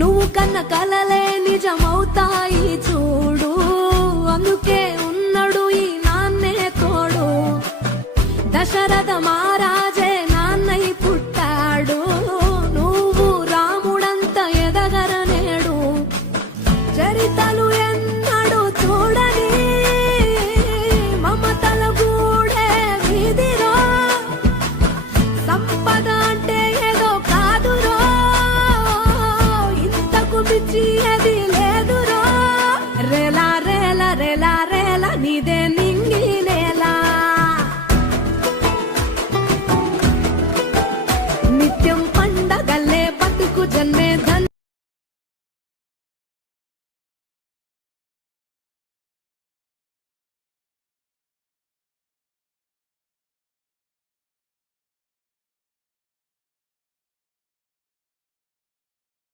నువ్వు కన్న కలలే నిజమవుతాయి చూడు, అందుకే ఉన్నాడు ఈ నాన్నే తోడు. దశరథ మార